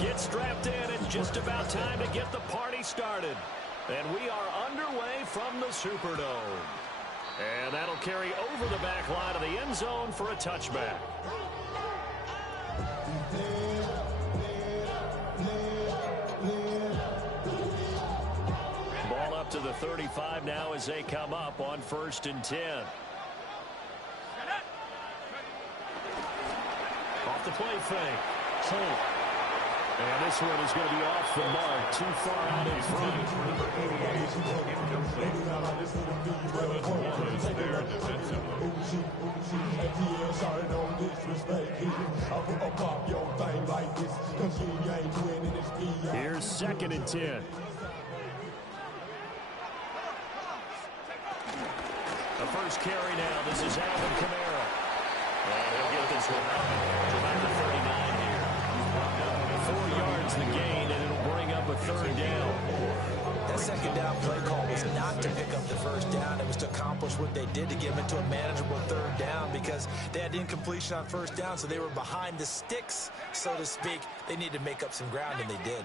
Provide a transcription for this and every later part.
Get strapped in and just about time to get the party started. And we are underway from the Superdome. And that'll carry over the back line of the end zone for a touchback. Ball up to the 35 now as they come up on 1st and 10. Off the play fake. Hold. And this one is going to be off the mark, too far out in front. Here's 2nd and 10. The first carry now. This is Alvin Kamara. And he'll get this one out to about the 39 here. 4 yards the gain, and it'll bring up a 3rd down. That 2nd down play call was not to pick up the 1st down. It was to accomplish what they did, to get them into a manageable 3rd down, because they had incompletion on 1st down, so they were behind the sticks, so to speak. They needed to make up some ground, and they did.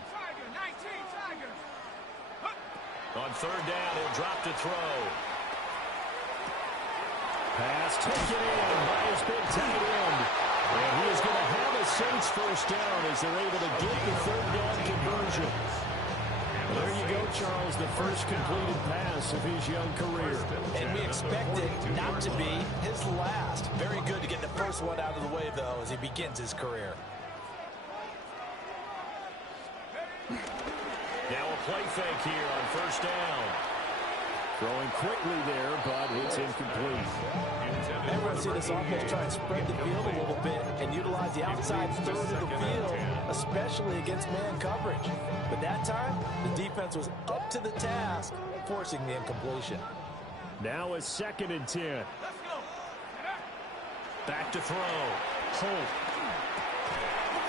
On 3rd down, he'll drop to throw. Pass taken in by his big tight end. And he is going to have a Saints 1st down as they're able to get the 3rd down conversion. There you go, Charles, the first completed pass of his young career. And we expect it not to be his last. Very good to get the first one out of the way, though, as he begins his career. Now a play fake here on 1st down. Throwing quickly there, but it's incomplete. Everyone see this offense try and spread the field a little bit and utilize the outside 3rd of the field, especially against man coverage. But that time, the defense was up to the task, forcing the incompletion. Now a 2nd and 10. Back to throw. Hold.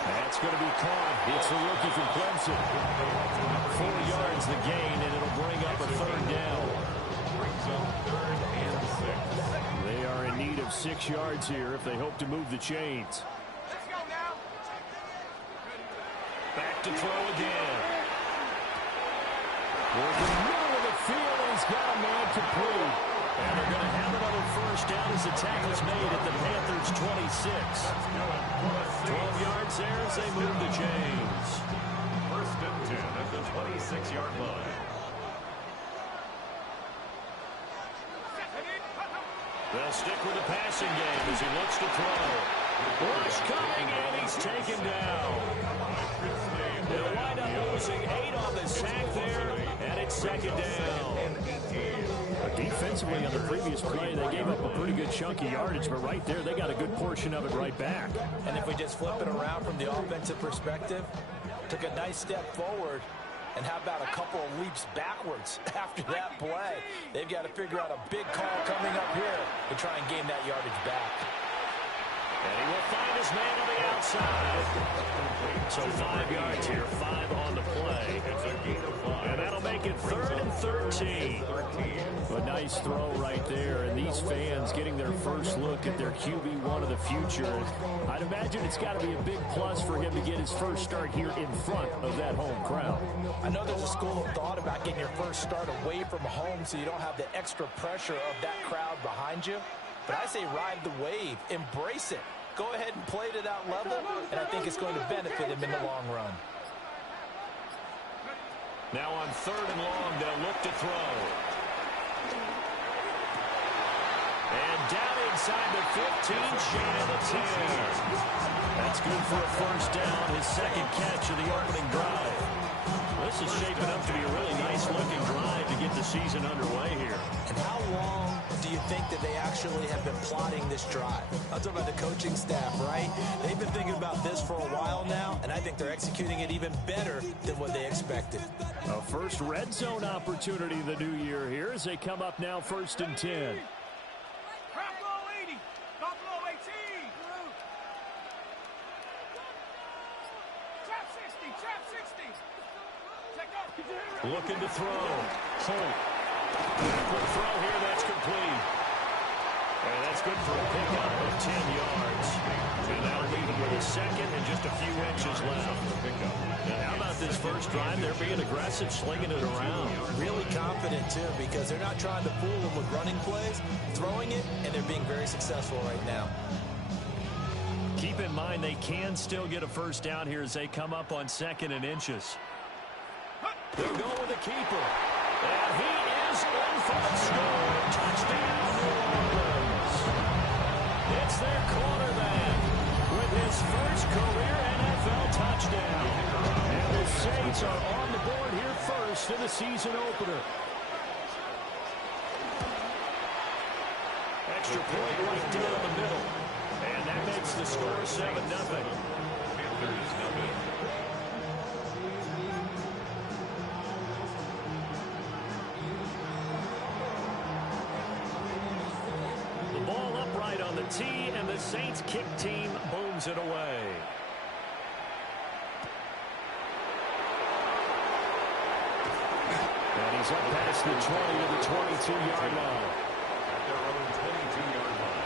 That's going to be caught. It's the rookie from Clemson. 4 yards the gain, and it'll bring up a 3rd down. They are in need of 6 yards here if they hope to move the chains. Back to throw again. Working middle of the field, and he's got a man complete. And they're going to have another 1st down as the tackle's made at the Panthers' 26. 12 yards there as they move the chains. 1st and 10 at the 26-yard line. They'll stick with the passing game as he looks to throw. Rush coming, and he's taken down. They'll wind up losing 8 on the sack there, and it's 2nd down. Defensively on the previous play, they gave up a pretty good chunk of yardage, but right there, they got a good portion of it right back. And if we just flip it around from the offensive perspective, took a nice step forward, and how about a couple of leaps backwards after that play? They've got to figure out a big call coming up here to try and gain that yardage back. And he will find his man on the outside. So 5 yards here, 5 on the play. And that'll make it 3rd and 13. A nice throw right there. And these fans getting their first look at their QB1 of the future. I'd imagine it's got to be a big plus for him to get his first start here in front of that home crowd. I know there's a school of thought about getting your first start away from home so you don't have the extra pressure of that crowd behind you. But I say ride the wave, embrace it. Go ahead and play to that level, and I think it's going to benefit him in the long run. Now on 3rd and long, they'll look to throw. And down inside the 15, shy of the 10. That's good for a 1st down, his 2nd catch of the opening drive. This is shaping up to be a really nice-looking drive to get the season underway here. And how long do you think that they actually have been plotting this drive? I'm talking about the coaching staff, right? They've been thinking about this for a while now, and I think they're executing it even better than what they expected. A first red zone opportunity the new year here as they come up now 1st and 10. Looking to throw. Holt. Quick throw here. That's complete. And that's good for a pickup of 10 yards. And that'll leave him with a second and just a few inches left. And how about this first drive? They're being aggressive, slinging it around. Really confident, too, because they're not trying to fool them with running plays, throwing it, and they're being very successful right now. Keep in mind they can still get a first down here as they come up on 2nd and inches. They'll go with the keeper. And he is in for the score. Touchdown, New Orleans. It's their quarterback with his first career NFL touchdown. And the Saints are on the board here first in the season opener. Extra point right down the middle. And that makes the score 7-0. On the tee, and the Saints kick team booms it away. And he's up past the 20 to the 22-yard line. At their own 22-yard line.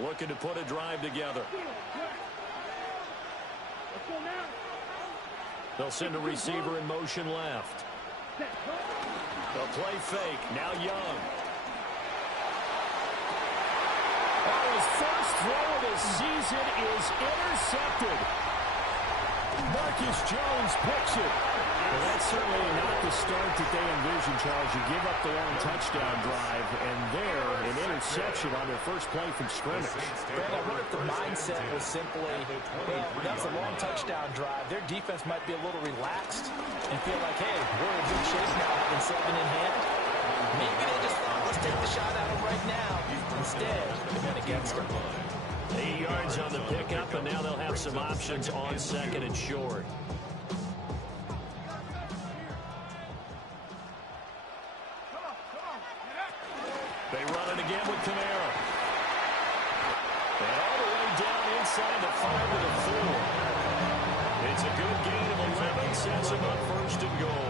Looking to put a drive together. They'll send a receiver in motion left. They'll play fake. Now Young. Oh, his first throw of the season is intercepted. Marcus Jones picks it. Well, that's certainly not the start that they envisioned, Charles. You give up the long touchdown drive, and there, an interception on their first play from scrimmage. Brad, I wonder if the mindset was simply, hey, that was a long touchdown drive. Their defense might be a little relaxed and feel like, hey, we're in good shape now, having 7 in hand. Maybe they just thought, let's take the shot at them right now. Instead, they went against them. 8 yards on the pickup, and now they'll have some options on 2nd and short. They run it again with Kamara. And all the way down inside the 5 to the 4. It's a good gain of 11, sets him up 1st and goal.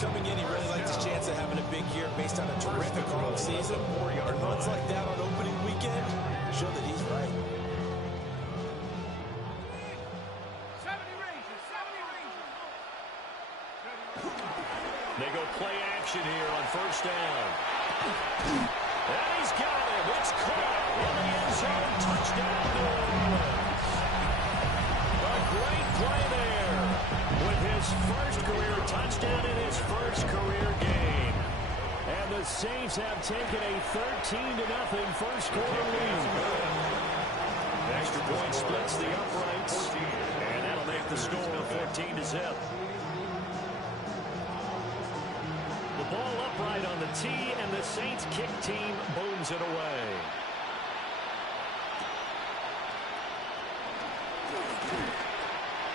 Coming in, he really likes his chance of having a big year based on a terrific long season. And runs like that on opening weekend show that he's right. 70 Rangers. They go play action here on 1st down. And he's got him. It's caught in the end zone. Touchdown, New Orleans. A great play there with his first career touchdown in his first career game. And the Saints have taken a 13-0 first quarter lead. Extra point splits the uprights, and that'll make the score 14-0. The ball upright on the tee, and the Saints kick team booms it away.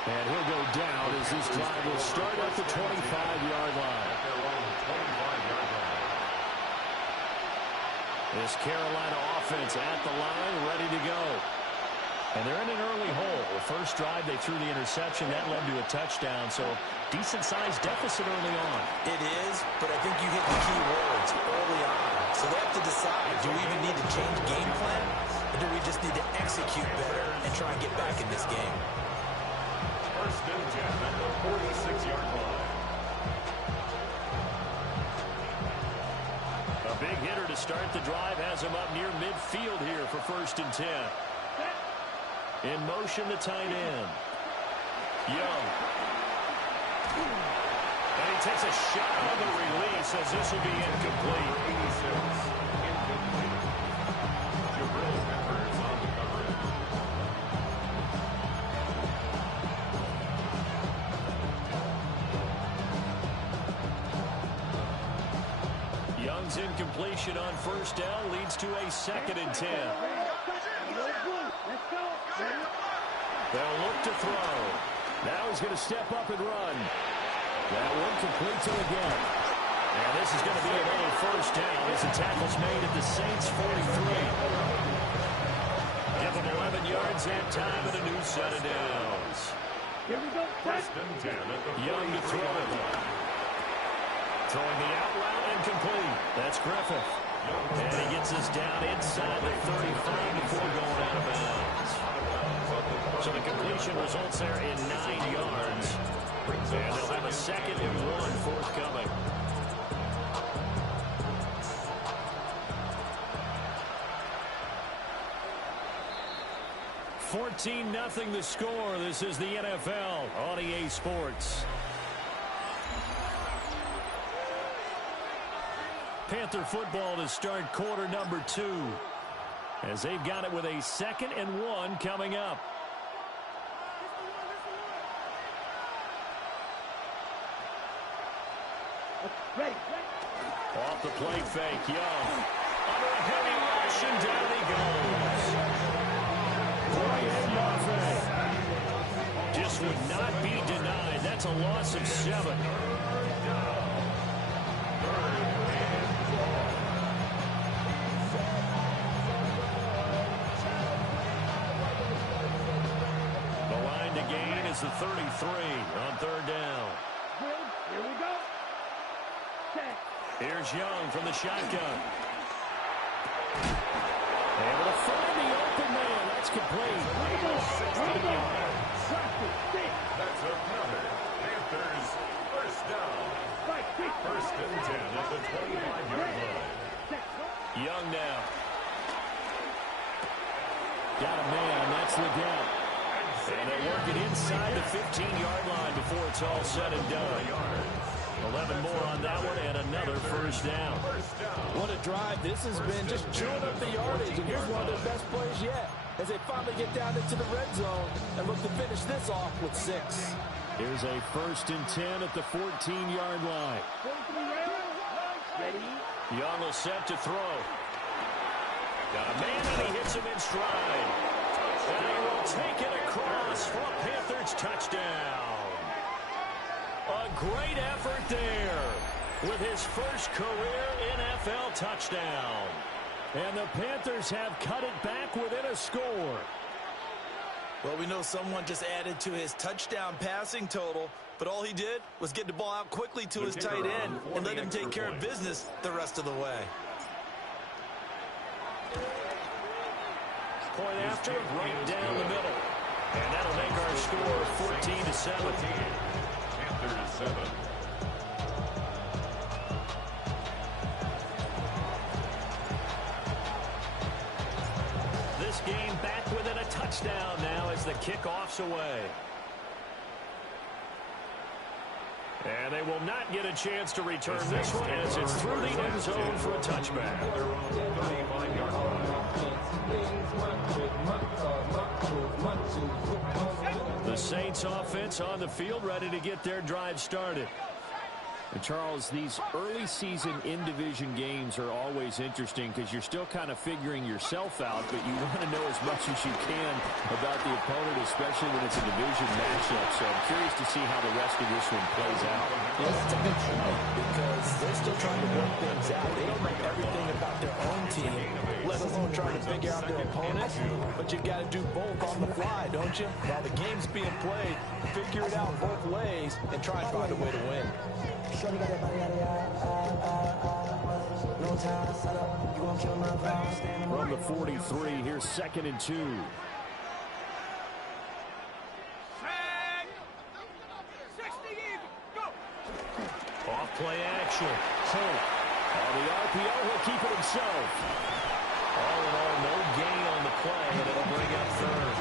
And he'll go down as this drive will start at the 25-yard line. This Carolina offense at the line, ready to go. And they're in an early hole. The first drive, they threw the interception. That led to a touchdown, so decent-sized deficit early on. It is, but I think you hit the key words early on. So they have to decide, do we even need to change game plan, or do we just need to execute better and try and get back in this game? 1st and 10 at the 46-yard line. A big hitter to start the drive has him up near midfield here for 1st and 10. In motion, the tight end. Young. And he takes a shot on the release as this will be incomplete. Young's incompletion on 1st down leads to a 2nd and 10. They'll look to throw. Now he's going to step up and run. That one completes it again. And this is going to be an early first down as the tackle's made at the Saints' 43. Give them 11 yards that time and a new set of downs. Here we go. First and 10 at the Young to throw. Throwing the out route incomplete. That's Griffith. And he gets us down inside the 35 before going out of bounds. So the completion results there in 9 yards. And they'll have a 2nd and 1 forthcoming. $14-0 the score. This is the NFL on EA Sports. Panther football to start quarter number 2. As they've got it with a 2nd and 1 coming up. Ready. Off the play fake, Young. Under a heavy rush, and down he goes. Brian Murphy just would not be denied. That's a loss of 7. The line to gain is the 33 on 3rd down. Here we go. Set. Here's Young from the shotgun. Able to find the open man. That's complete. That's a counter. Panthers first down. First and 10 at the 25-yard line. Young now. Got a man. That's the down. And they work it inside the 15-yard line before it's all said and done. 11 more on that one and another first down. What a drive this has been, just chewing up the yardage, and here's one of their best plays yet as they finally get down into the red zone and look to finish this off with 6. Here's a 1st and 10 at the 14-yard line. Ready. Young will set to throw. Got a man and he hits him in stride. And he will take it across for a Panthers touchdown. A great effort there with his first career NFL touchdown. And the Panthers have cut it back within a score. Well, we know someone just added to his touchdown passing total, but all he did was get the ball out quickly to his tight end and let him take care of business the rest of the way. Point after, right down the middle. And that'll make our score 14-7. Panthers 7. This game back within a touchdown now as the kickoff's away. And they will not get a chance to return this one as it's through the end zone for a touchback. The Saints offense on the field ready to get their drive started. And Charles, these early season in-division games are always interesting because you're still kind of figuring yourself out, but you want to know as much as you can about the opponent, especially when it's a division matchup. So I'm curious to see how the rest of this one plays out. Yeah, that's a good point because they're still trying to work things out. They don't know everything about their own team, let alone trying to figure out their opponent. But you got to do both on the fly, don't you? While the game's being played, figure it out both ways and try and find a way to win. From the 43, here's 2nd and 2. Off play action. Holt. On the RPO, he'll keep it himself. All in all, no gain on the play, and it'll bring up 3rd.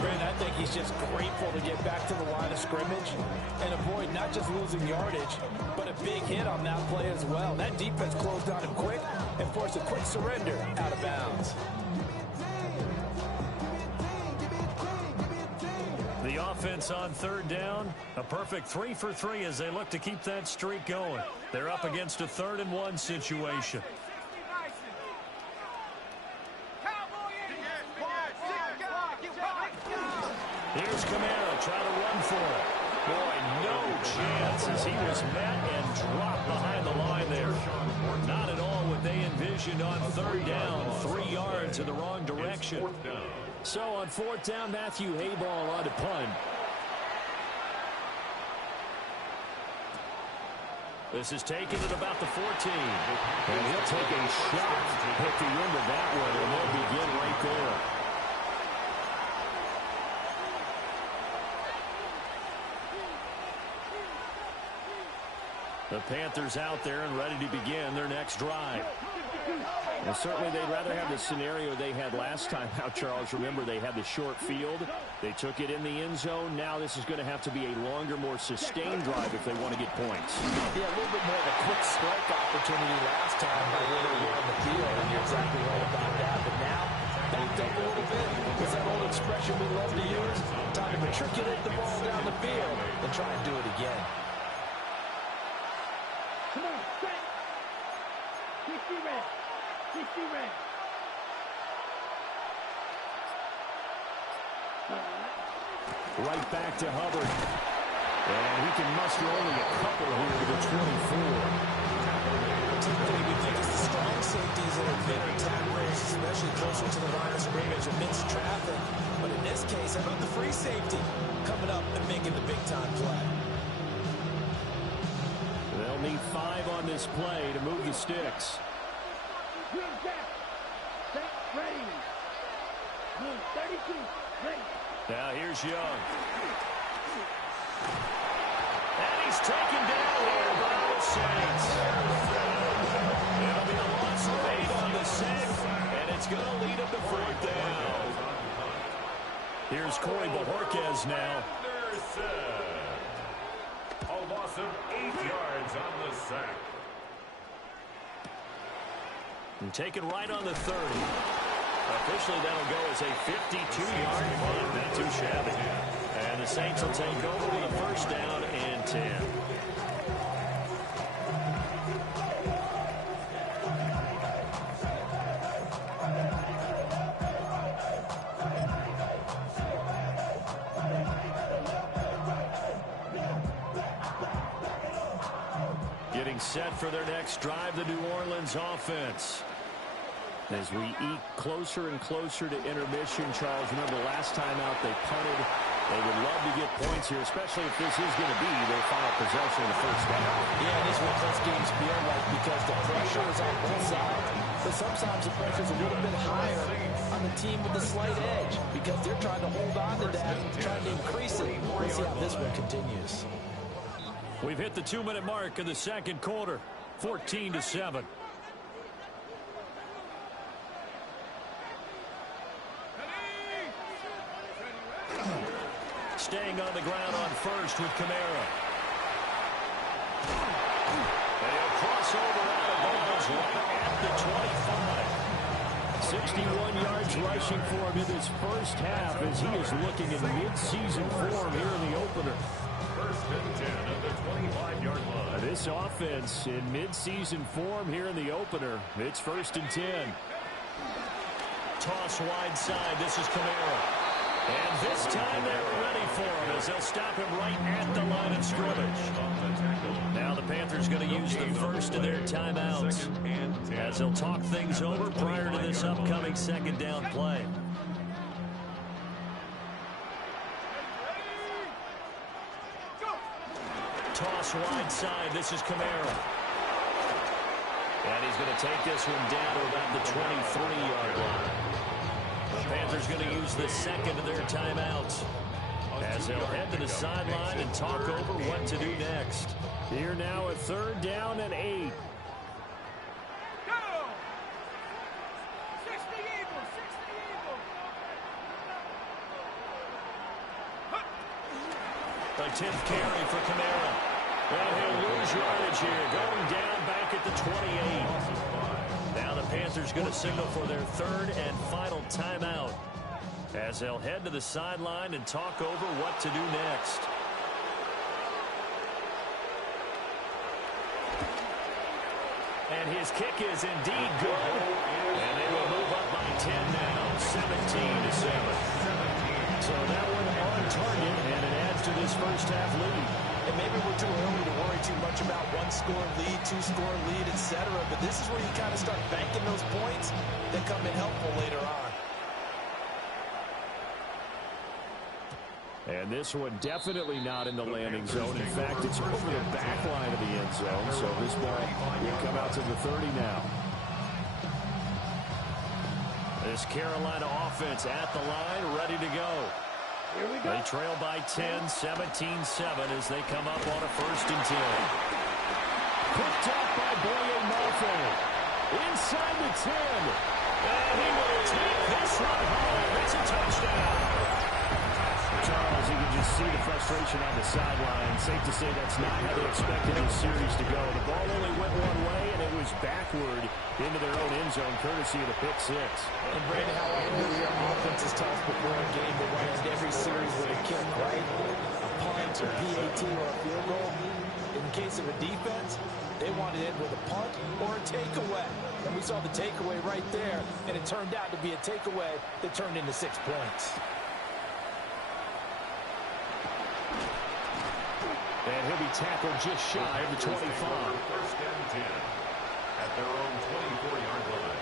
Brent, I think he's just grateful to get back to the line of scrimmage and avoid not just losing yardage, but a big hit on that play as well. That defense closed on him quick and forced a quick surrender out of bounds. The offense on 3rd down, a perfect 3 for 3 as they look to keep that streak going. They're up against a 3rd and 1 situation. Here's Kamara trying to run for it. Boy, no chance as he was met and dropped behind the line there. Not at all what they envisioned on third down. 3 yards in the wrong direction. So on fourth down, Matthew Hayball on to punt. This is taken at about the 14. And he'll take a shot at the end of that one, and they'll begin right there. The Panthers out there and ready to begin their next drive. And certainly they'd rather have the scenario they had last time out, Charles. Remember, they had the short field. They took it in the end zone. Now this is going to have to be a longer, more sustained drive if they want to get points. Yeah, a little bit more of a quick strike opportunity last time by where they were on the field, and you're exactly right about that. But now, backed up a little bit. It's that old expression we love to use. Time to matriculate the ball down the field and try and do it again. Come on, set. 60 red. 60 red. Right back to Hubbard. And he can muster only a couple here to the 24. Typically, we think it's the strong safeties that have been attackers, especially closer to the line of scrimmage amidst traffic. But in this case, how about the free safety coming up and making the big-time play? They'll need 5 on this play to move the sticks. Green jack. Set. Ready. Green 32. Ready. Now here's Young. And he's taken down here by the Saints. It'll be a loss of 8 on the safe, and it's going to lead him to fourth down. Here's Corey Bojorquez now. A loss of 8 yards on the sack. And taken right on the 30. Officially, that'll go as a 52-yard punt. Not too shabby. And the Saints will take over with a first down and 10. Getting set for their next drive, the New Orleans offense. As we eke closer and closer to intermission, Charles, remember last time out they punted. They would love to get points here, especially if this is going to be their final possession of the first down. Yeah, this is what close games feel like because the pressure is on both sides. But sometimes the pressure is a little bit higher on the team with the slight edge because they're trying to hold on to that, trying to increase it. Let's see how this one continues. We've hit the 2-minute mark in the second quarter, 14-7. Staying on the ground on first with Kamara. And he'll cross over out of bounds right at the 25. 61 yards rushing for him in this first half as he is looking in mid-season form here in the opener. First and 10 at the 25-yard line. This offense in mid-season form here in the opener. It's first and 10. Toss wide side. This is Kamara. And this time they were ready for him as they'll stop him right at the line of scrimmage. Now the Panthers going to use the first of their timeouts as they'll talk things over prior to this upcoming second down play. Toss wide side. This is Kamara. And he's going to take this one down to about the 23-yard line. The Panthers going to use the second of their timeouts as they'll head to the sideline and talk over what to do next. Here now a third down and 8. The 10th carry for Kamara. Well, he'll lose yardage here, going down back at the 28. Now the Panthers going to signal for their third and final timeout as they'll head to the sideline and talk over what to do next. And his kick is indeed good. And they will move up by 10 now, 17-7. So that one on target, and it adds to this first half lead. And maybe we're too early to worry too much about one-score lead, two-score lead, etc. But this is where you kind of start banking those points that come in helpful later on. And this one definitely not in the landing zone. In fact, it's over the back line of the end zone. So this ball will come out to the 30 now. This Carolina offense at the line, ready to go. Here we go. They trail by 10, 17-7 as they come up on a 1st and 10. Picked up by Boye Mafe. Inside the 10. And he will take this one home. It's a touchdown. Charles, you can just see the frustration on the sideline. Safe to say that's not how they expected this series to go. The ball only went one way, and it was backward into their own end zone, courtesy of the pick 6. And Brandon, how often do your offense is tough before a game that wins every series with a kick, right? A punt, or PAT, or a field goal. In the case of a defense, they wanted it with a punt or a takeaway. And we saw the takeaway right there, and it turned out to be a takeaway that turned into 6 points. And he'll be tackled just shy of the 25. 1st and 10 at their own 24-yard line.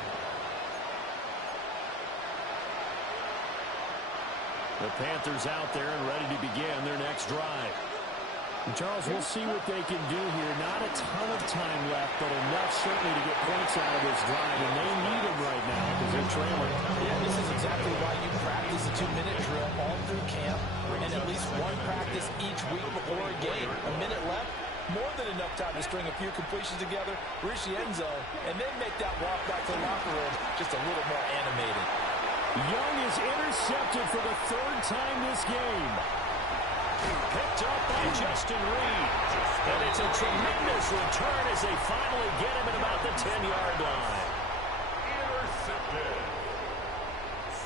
The Panthers out there and ready to begin their next drive. And Charles, we'll see what they can do here. Not a ton of time left, but enough certainly to get points out of this drive. And they need them right now because they're trailing. Yeah, this is exactly why you practice a 2-minute drill all through camp and at least one practice each week before a game. A minute left, more than enough time to string a few completions together, reach the end zone, and then make that walk back to the locker room just a little more animated. Young is intercepted for the 3rd time this game. Picked up by Justin Reed. And it's a tremendous return as they finally get him at about the 10-yard line. Intercepted.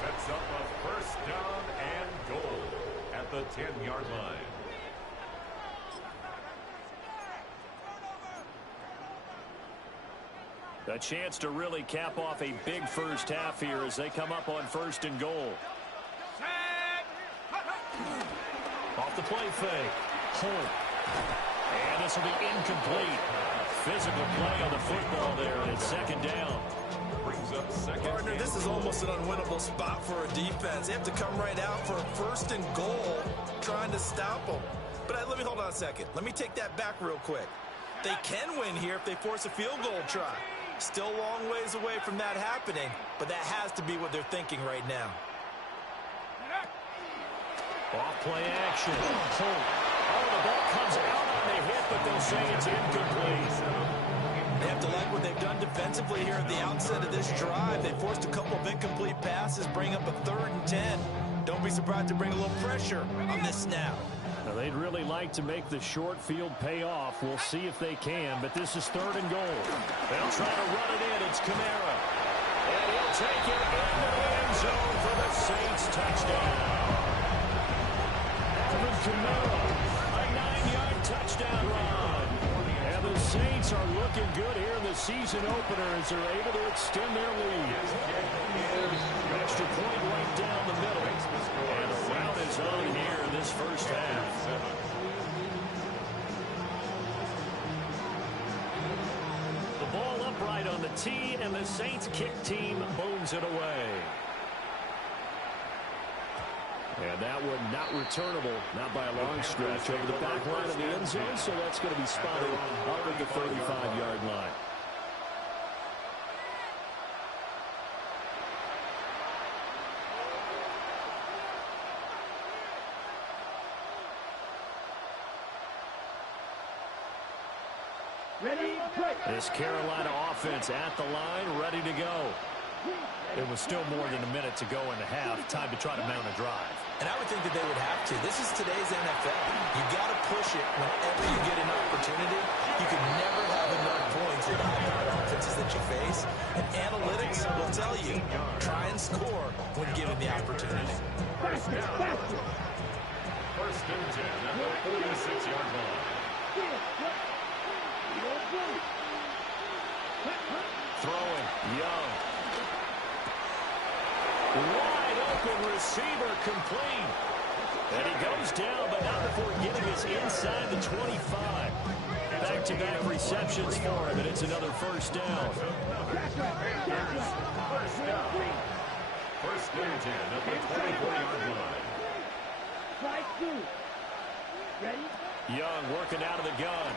Sets up a 1st down and goal at the 10-yard line. A chance to really cap off a big first half here as they come up on 1st and goal. Off the play fake. Holt. And this will be incomplete. Physical play on the football there, and it's 2nd down. Brings up 2nd. Partner, this is almost an unwinnable spot for a defense. They have to come right out for a 1st and goal trying to stop them. But let me hold on a second. Let me take that back real quick. They can win here if they force a field goal try. Still a long ways away from that happening, but that has to be what they're thinking right now. Off play action. Holt. Oh, the ball comes out on the hit, but they'll say it's incomplete. They have to like what they've done defensively here at the outset of this drive. They forced a couple of incomplete passes, bring up a 3rd and 10. Don't be surprised to bring a little pressure on this snap. Now, they'd really like to make the short field pay off. We'll see if they can, but this is 3rd and goal. They'll try to run it in. It's Kamara. And he'll take it into the end zone for the Saints touchdown. Kamara, a 9-yard touchdown run. And the Saints are looking good here in the season opener as they're able to extend their lead. Extra point right down the middle. And a rout is on here in this first half. The ball upright on the tee, and the Saints kick team booms it away. And that one not returnable, not by a long stretch, over the back line of the end zone, so that's going to be spotted up at the 35-yard line. Ready, play. This Carolina offense at the line, ready to go. It was still more than a minute to go in the half. Time to try to mount a drive. And I would think that they would have to. This is today's NFL. You got to push it whenever you get an opportunity. You can never have enough points with the high-powered offenses that you face. And analytics will tell you, try and score when given the opportunity. Faster, faster. 1st and 10 at the 46-yard line. Throwing, Young. Wide open receiver complete. And he goes down, but not before getting us inside the 25. Back-to-back receptions for him, and it's another first down. First down. First and 10 at the 24-yard line. Strike two. Ready? Young working out of the gun.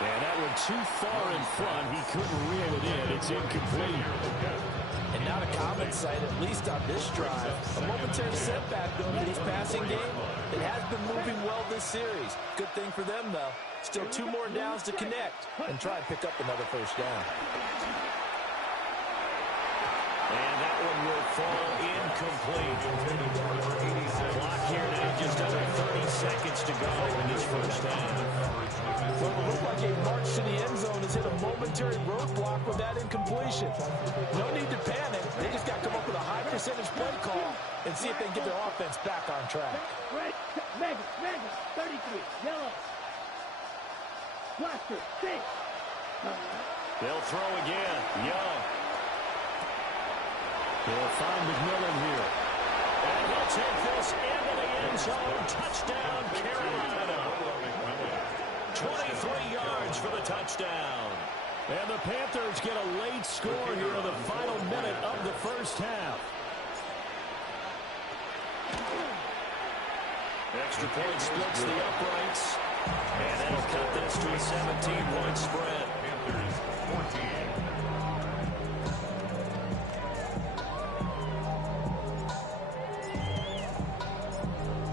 And that one too far in front. He couldn't reel it in. It's incomplete. And not a common sight, at least on this drive. A momentary setback, though, for this passing game. It has been moving well this series. Good thing for them, though. Still 2 more downs to connect and try and pick up another first down. And that one will fall incomplete. Clock here now, just under 30 seconds to go in this first half. Well, it looked like a march to the end zone has hit a momentary roadblock with that incompletion. No need to panic. They just got to come up with a high percentage play call and see if they can get their offense back on track. Vegas, 33, yellow. Blaster, 6. They'll throw again. Young. They'll find McMillan here. And he'll take this into the end zone. Touchdown, Carolina. 23 yards for the touchdown. And the Panthers get a late score here in the final minute of the first half. Extra point splits the uprights. And that'll cut this to a 17-point spread. Panthers 14.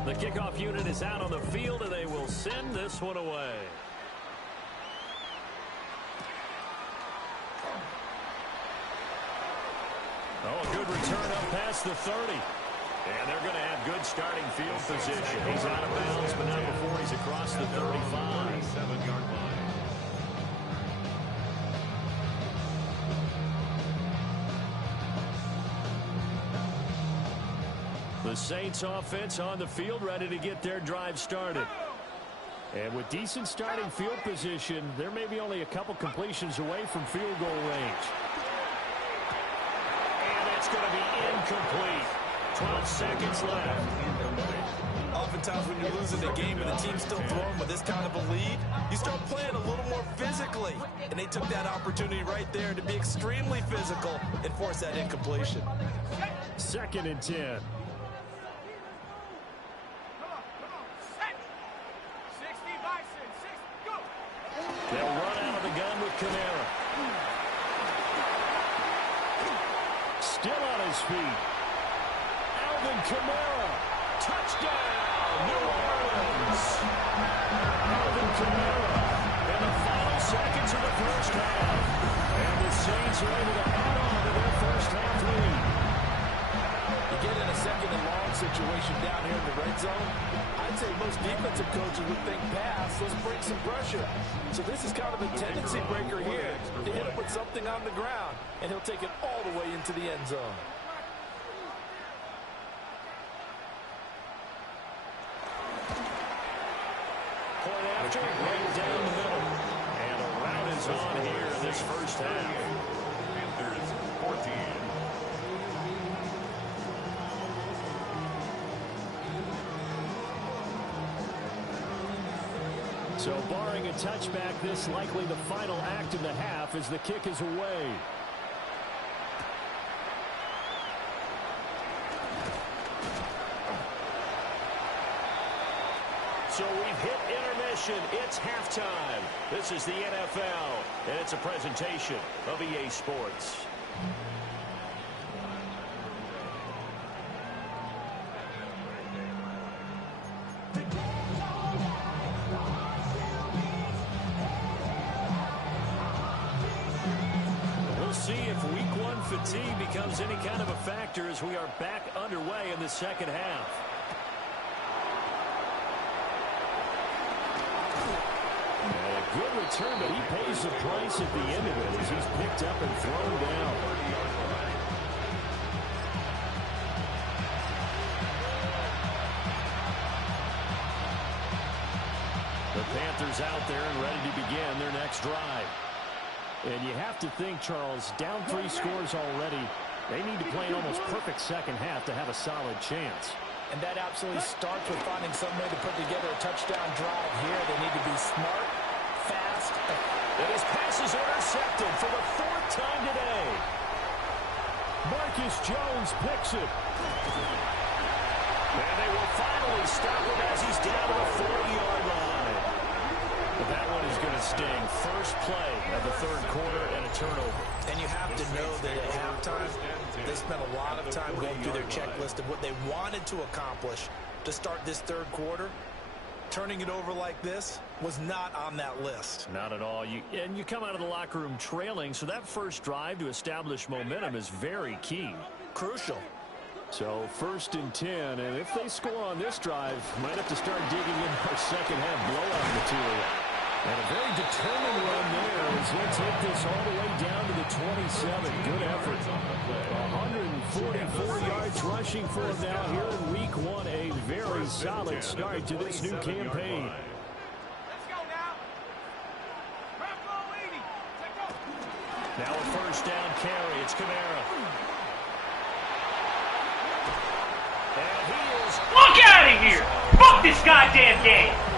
The kickoff unit is out on the field, and they will send this one away. Oh, a good return up past the 30. And they're going to have good starting field position. He's out of bounds, but not before he's across the 35. 7-yard line. The Saints offense on the field, ready to get their drive started. And with decent starting field position, there may be only a couple completions away from field goal range. And it's going to be incomplete. 12 seconds left. Oftentimes when you're losing the game and the team's still throwing with this kind of a lead, you start playing a little more physically. And they took that opportunity right there to be extremely physical and force that incompletion. 2nd and 10. They'll run out of the gun with Kamara. Still on his feet. Alvin Kamara. Touchdown, New Orleans. Alvin Kamara in the final seconds of the first half. And the Saints are able to add on to their first half lead. You get in a 2nd and long situation down here in the red zone, I'd say most defensive coaches would think pass, let's bring some pressure. So this is kind of a tendency breaker here to hit him with something on the ground, and he'll take it all the way into the end zone. Point after, right down the middle. And a rout is on here in this first half. Panthers 14. So barring a touchback, this likely the final act of the half as the kick is away. So we've hit intermission. It's halftime. This is the NFL, and it's a presentation of EA Sports. We'll see if week 1 fatigue becomes any kind of a factor as we are back underway in the second half. Good return, but he pays the price at the end of it as he's picked up and thrown down. The Panthers out there and ready to begin their next drive. And you have to think, Charles, down 3 scores already. They need to play an almost perfect second half to have a solid chance. And that absolutely starts with finding some way to put together a touchdown drive here. They need to be smart, fast. And his pass is intercepted for the 4th time today. Marcus Jones picks it. And they will finally stop him as he's down to the 40-yard line. But that one is going to sting. First play of the 3rd quarter and a turnover. And you have to know that at halftime, they spent a lot of time going through their checklist of what they wanted to accomplish to start this 3rd quarter. Turning it over like this was not on that list. Not at all. You come out of the locker room trailing, so that first drive to establish momentum is very key. Crucial. So 1st and 10, and if they score on this drive, might have to start digging in our second-half blowout material. And a very determined run there as he'll take this all the way down to the 27. Good effort. 144 yards rushing for him now here in week 1. A very solid start to this new campaign. Let's go now. Now a 1st down carry. It's Kamara. And he is... Look out of here! Fuck this goddamn game!